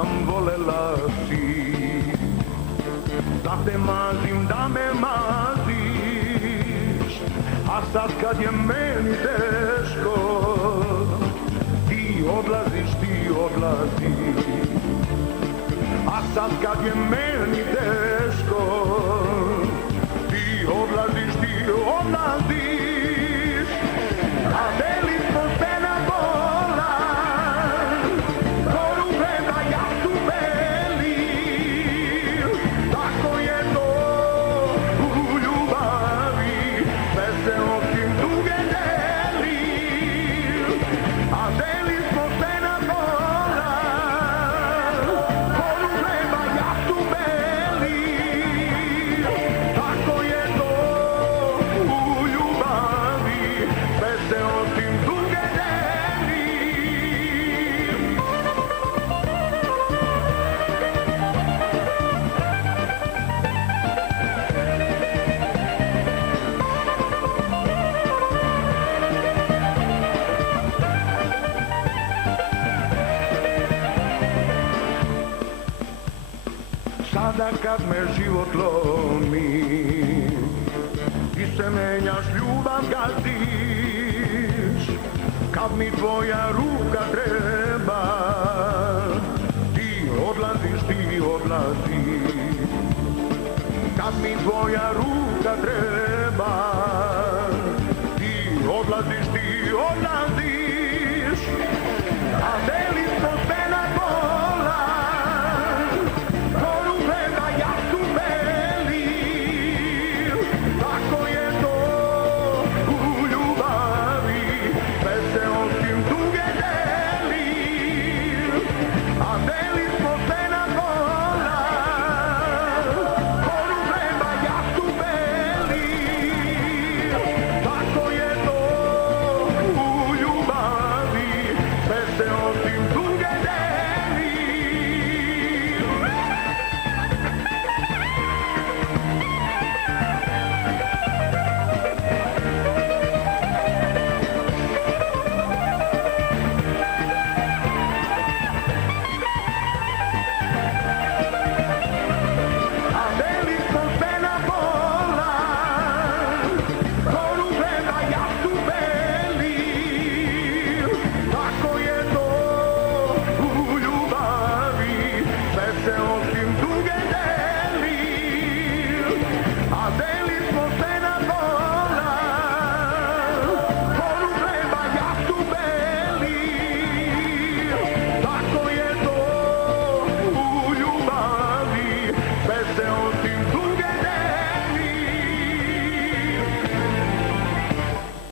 sam volela si, da te mazim, da me maziš, a sad kad je meni teško, ti odlaziš, a sad kad je meni teško, ti odlaziš, a deli smo se na pola, koru gleda, ja su beli, tako je to u ljubavi, sve se osim tuge deli, a deli smo se na pola, koru gleda, ja su beli, tako je to u ljubavi, sve se osim tuge deli. Sada kad me život lomi, ti se menjaš, ljubav gaziš, kad mi tvoja ruka treba, ti odlaziš, kad mi tvoja ruka treba, ti odlaziš,